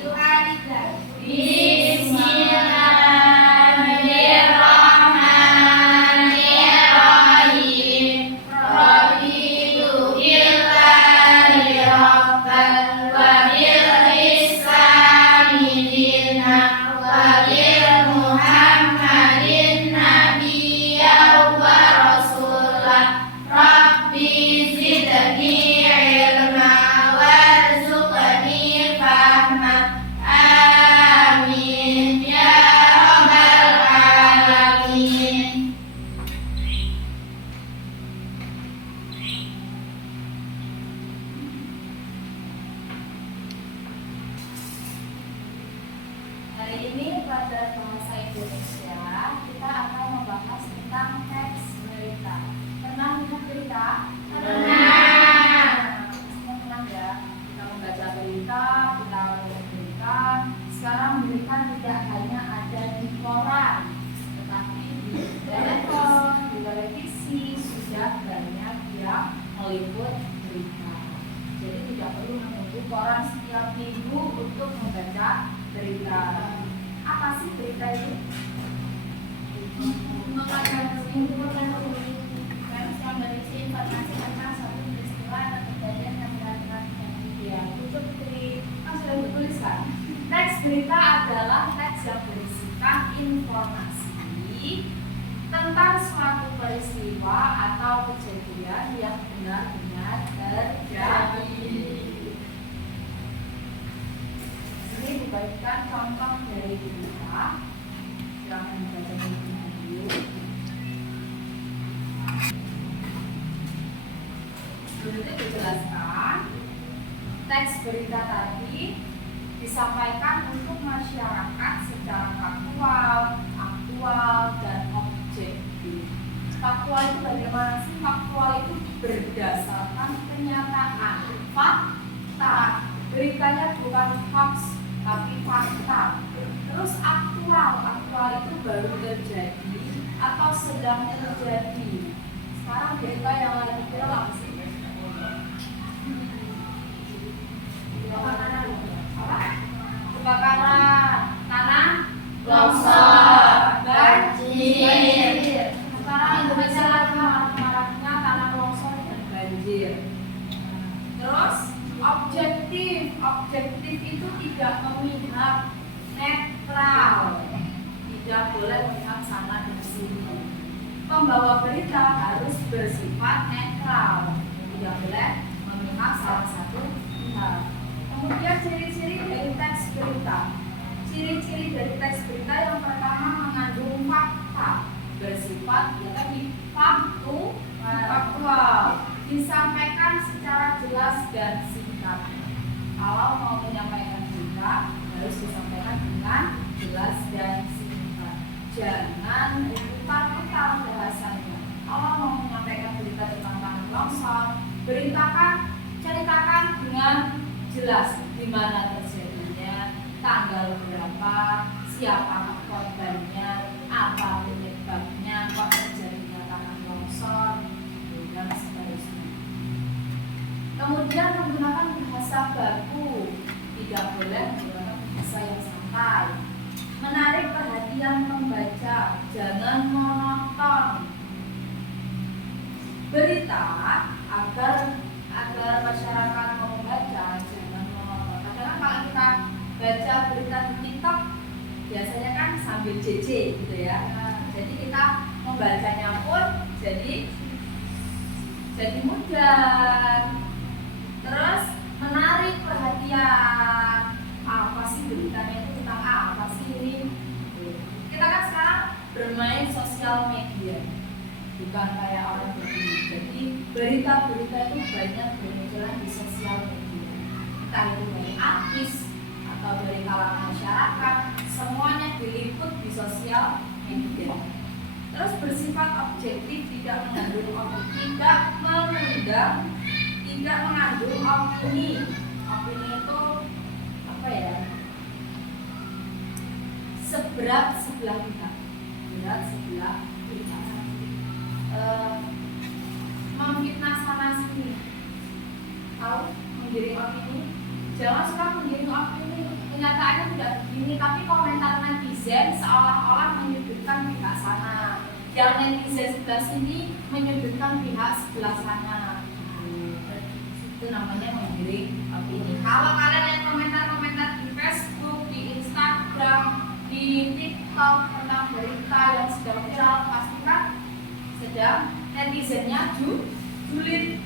Bismillahirrahmanirrahim. Raditu billahi rabban wa bil islami dinan wa bil Muhammadin nabiyyan wa rasulan. Rabbi zidni ilma warzuqni fahma. Amin ya rabbal alamin. Hari ini pada bahasa Indonesia kita akan membahas tentang teks berita. Pernah lihat berita? Pernah. Semua pernah ya. Kita membaca berita, kita melihat berita. Sekarang berita tidak hanya ada di koran, tetapi di telepon, di televisi sudah banyak yang meliput berita. Jadi tidak perlu menunggu koran setiap minggu untuk membaca berita. Apa sih berita itu? Yang berisi informasi tentang suatu peristiwa atau kejadian yang dilakukan. Ya, itu Putri. Sudah dituliskan. Teks berita adalah teks yang berisikan informasi tentang suatu peristiwa atau kejadian yang benar-benar terjadi. Ini dibagikan contoh dari berita. Silahkan dibaca dulu. Sebelum itu dijelaskan, teks berita tadi disampaikan untuk masyarakat secara faktual, aktual, dan objektif. Faktual itu bagaimana sih? Faktual itu berdasarkan kenyataan, fakta. Beritanya bukan hoax, tapi fakta. Terus aktual itu baru terjadi atau sedang terjadi. Sekarang berita yang lagi viral apa sih? Kebakaran, tanah Longsor, banjir. Sekarang Indonesia lagi marak-maraknya tanah longsor dan banjir. Terus objektif itu tidak memihak, netral, tidak boleh memihak sana dan sini. Pembawa berita harus bersifat netral, tidak boleh memihak salah satu pihak. Kemudian ciri-ciri dari teks berita. Ciri-ciri dari teks berita yang pertama mengandung fakta, bersifat ya tadi faktual, disampaikan secara jelas dan singkat. Kalau mau menyampaikan berita harus disampaikan dengan jelas dan singkat. Jangan putar-putar bahasanya. Kalau mau menyampaikan berita tentang tanah longsor, ceritakan dengan jelas di mana terjadinya, tanggal berapa, siapa korbannya, apa penyebabnya, kok terjadinya tanah longsor, dan seterusnya. Kemudian menggunakan bahasa baku, tidak boleh menggunakan bahasa yang santai. Menarik perhatian pembaca, jangan monoton. Berita agar masyarakat mau membaca, jangan monoton. Kadang kalau kita baca berita di TikTok, biasanya kan sambil JJ gitu ya. Jadi kita membacanya pun jadi mudah. Terus menarik perhatian. Apa sih beritanya itu tentang apa sih ini? Kita kan sekarang bermain sosial media, bukan kayak orang begini. Jadi berita-berita itu banyak bermunculan di sosial media. Entah itu dari artis atau dari kalangan masyarakat, semuanya diliput di sosial media. Terus bersifat objektif, tidak mengandung opini. Opini itu apa ya? Sebelah pihak. Memfitnah sana sini. Tahu menggiring opini? Jangan suka menggiring opini kenyataannya tidak begini, tapi komentar netizen seolah-olah menyudutkan pihak sana, yang netizen sebelah sini menyudutkan pihak sebelah sana. Itu namanya menggiring opini. Kalau kalian lihat komentar-komentar di Facebook, di Instagram, di TikTok tentang berita yang sedang viral, pasti kan sedang netizennya julid.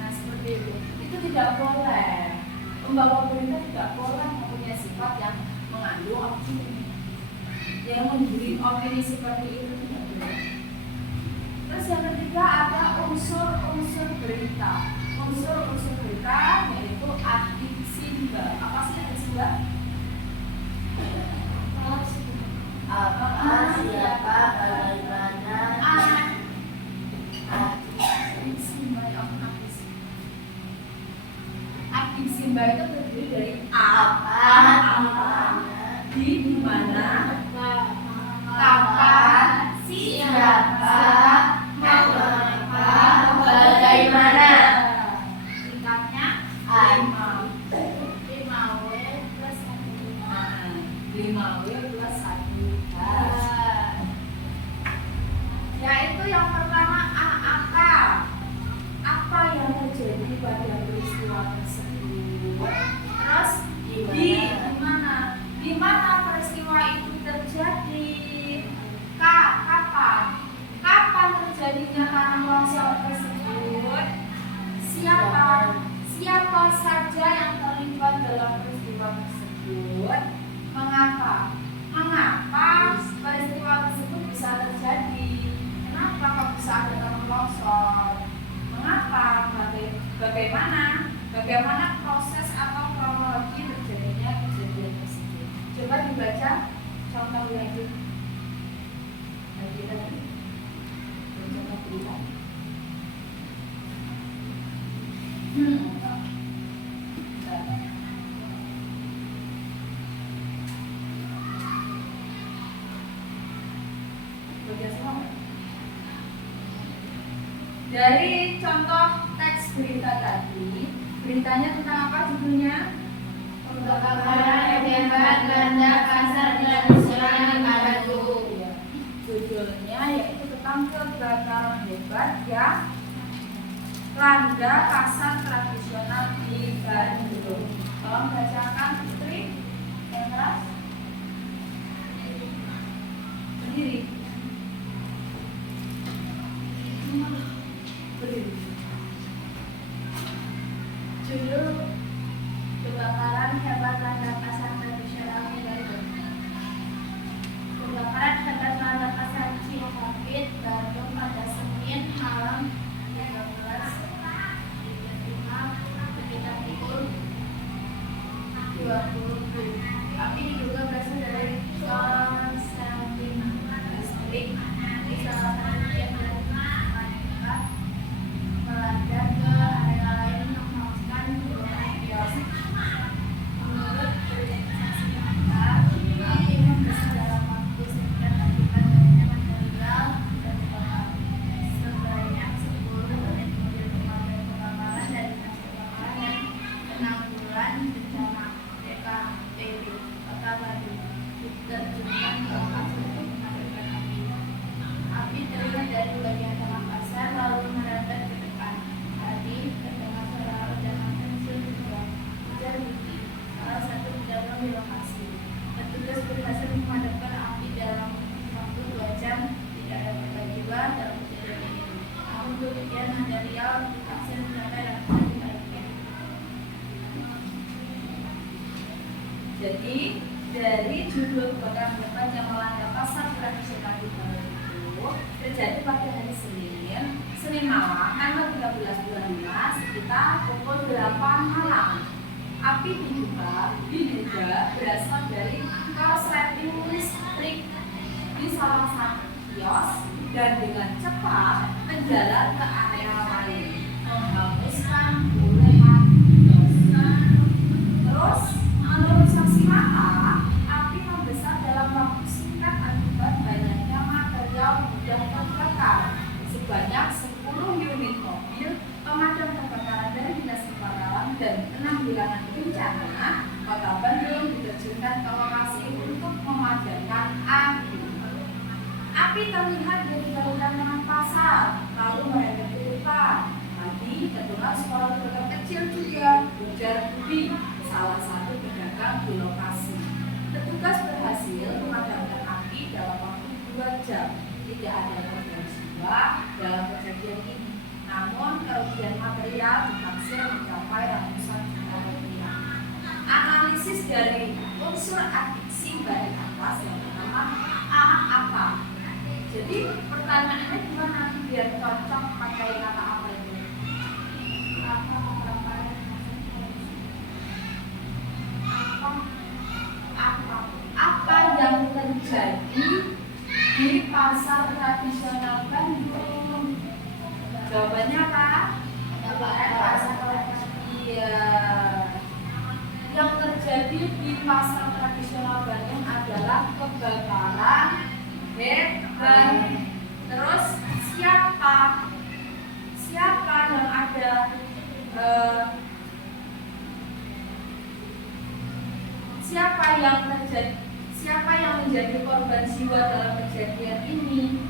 Nah seperti itu. Itu tidak boleh. Pembawa berita tidak boleh mempunyai sifat yang mengandung opini. Yang menggiring opini seperti itu tidak boleh. Terus yang ketiga ada unsur-unsur berita. Unsur-unsur berita yaitu adiksimba. Apa sih adiksimba? Apa, siapa, bagaimana, Adiksimba Adiksimba itu terdiri dari apa, di mana, kapan, siapa, mengapa, bagaimana. Singkatnya 5W plus 1H. Yaitu yang pertama AAK. Apa yang terjadi pada peristiwa tersebut? Terus di mana peristiwa itu terjadi? Kapan terjadinya tanah longsor tersebut? Siapa saja yang terlibat dalam peristiwa tersebut? Mengapa peristiwa tersebut bisa terjadi? Kenapa kok bisa ada tanah longsor? Mengapa? Bagaimana proses atau kronologi terjadinya kejadian tersebut? Coba dibaca contoh lagi. Contoh berita. Dari contoh teks berita tadi, beritanya tentang apa judulnya? Kebakaran hebat melanda pasar tradisional Manado. Judulnya yaitu tentang kebakaran hebat yang melanda pasar tradisional di Bandung. Tolong bacakan Putri yang keras. Berdiri. Judul Kebakaran hebat melanda pasar tradisional Bandung. Kebakaran hebat melanda pasar Cihapit, Bandung pada Senin malam 13.35 sekitar pukul 20. Api diduga berasal dari konsleting listrik di salah satu tiang dari Manila melanda ke area lain menghanguskan beberapa kios. Menurut saksi mata, api membesar dalam waktu singkat akibat banyaknya material dan terbakar. Sebanyak 10 unit mobil pemadam kebakaran dari Dinas Kebakaran dan Penanggulangan Bencana BKPB Kota Bandung diterjunkan ke lokasi untuk memadamkan api. Api terlihat dari bagian tengah pasar lalu merambat ke depan. Tadi terdengar suara ledakan kecil juga. Ujar Budi, salah satu pedagang di lokasi. Petugas berhasil memadamkan api dalam waktu 2 jam. Tidak ada korban jiwa dalam kejadian ini. Namun kerugian material ditaksir mencapai ratusan juta rupiah. Jadi dari judul kebakaran hebat yang melanda pasar tradisional di Bandung itu terjadi pada hari Senin malam tanggal 13 bulan 5 sekitar pukul 8 malam. Api diduga berasal dari korsleting listrik di salah satu kios dan dengan cepat menjalar ke area lain, menghanguskan puluhan kios. Terus menurut saksi mata, api membesar dalam waktu singkat akibat banyaknya material mudah terbakar. Sebanyak 10 unit mobil pemadam kebakaran dari Dinas Kebakaran dan Penanggulangan Bencana Kota Bandung diterjunkan ke lokasi untuk memadamkan api. Api terlihat dari bangunan pasar, lalu merembet ke hutan. Tadi terdengar suara ledakan kecil juga, ujar Budi, salah satu pedagang di lokasi. Petugas berhasil memadamkan api dalam waktu 2 jam. Tidak ada korban jiwa dalam kejadian ini. Namun kerugian material ditaksir mencapai ratusan juta rupiah. Analisis dari unsur adiksi bahan atas yang pertama apa? Jadi pertanyaannya gimana biar cocok pakai kata apa itu? Apa yang terjadi di pasar tradisional Bandung? Jawabannya apa? Iya. Yang terjadi di pasar tradisional Bandung adalah kebakaran hebat. Terus siapa yang ada siapa yang menjadi korban jiwa dalam kejadian ini?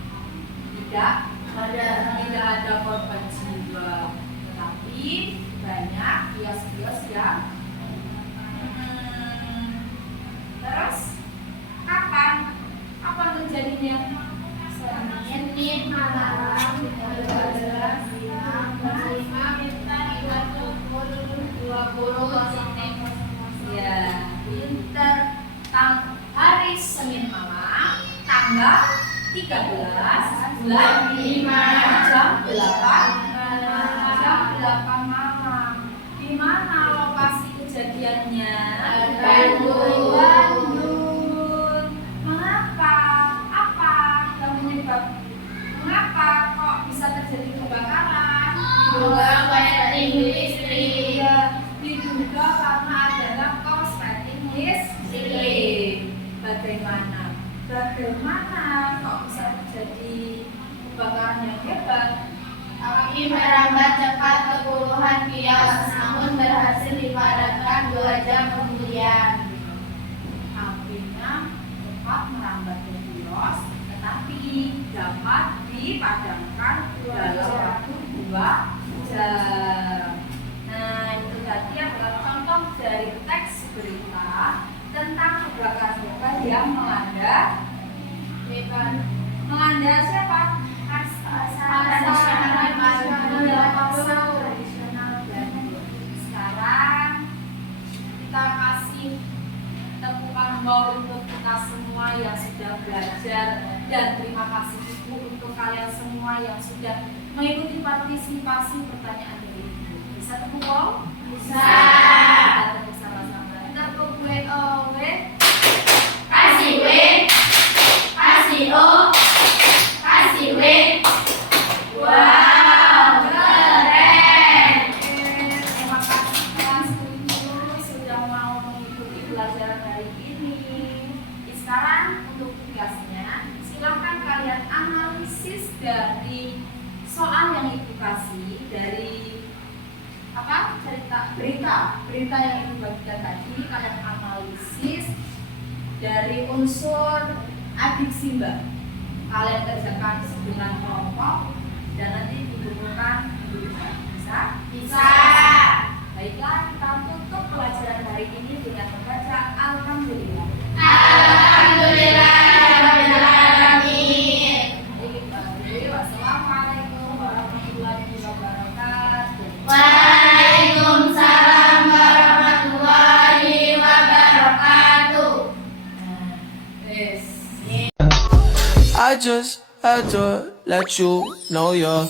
Tidak ada korban jiwa, tetapi banyak kios-kios yang terus kapan terjadinya? Senin malam 12.20. Ya, pinter. Hari Senin malam tanggal 13 bulan 5 jam 8 malam. Di mana lokasi kejadiannya? Bandung. Mengapa? Apa yang menyebabkan? Mengapa kok bisa terjadi kebakaran? Diduga karena adanya korsleting listrik. Bagaimana kok bisa terjadi kebakaran yang hebat? Api merambat cepat ke puluhan kios, namun berhasil dipadamkan 2 jam kemudian. Apinya cepat merambat ke kios, tetapi dapat dipadamkan dalam waktu 2 jam. Nah, itu tadi adalah contoh dari teks berita tentang kebakaran hebat yang melanda siapa? Tradisional Bandung. Sekarang kita kasih tepukan bawah untuk kita semua yang sudah belajar, dan terima kasih Ibu untuk kalian semua yang sudah mengikuti partisipasi pertanyaan dari Ibu. Bisa tepuk bawah? Bisa. Kita tepuk sama-sama. Tepuk W-O-W. Kasih W, kasih O, kasih W. Wow, keren. Terima kasih kelas 7 sudah mau mengikuti pelajaran hari ini. Sekarang untuk tugasnya, silakan kalian analisis dari soal yang Ibu kasih dari berita yang Ibu bagikan tadi. Kalian analisis dari unsur adiksi Mbak. Kalian kerjakan dengan kelompok dan nanti dikumpulkan di rumah. Bisa? Baiklah, kita tutup pelajaran hari ini dengan membaca Alhamdulillah. Alhamdulillahirrahmanirrahim. Wassalamualaikum warahmatullahi wabarakatuh. Waalaikumsalam warahmatullahi wabarakatuh. I just had to let you know you're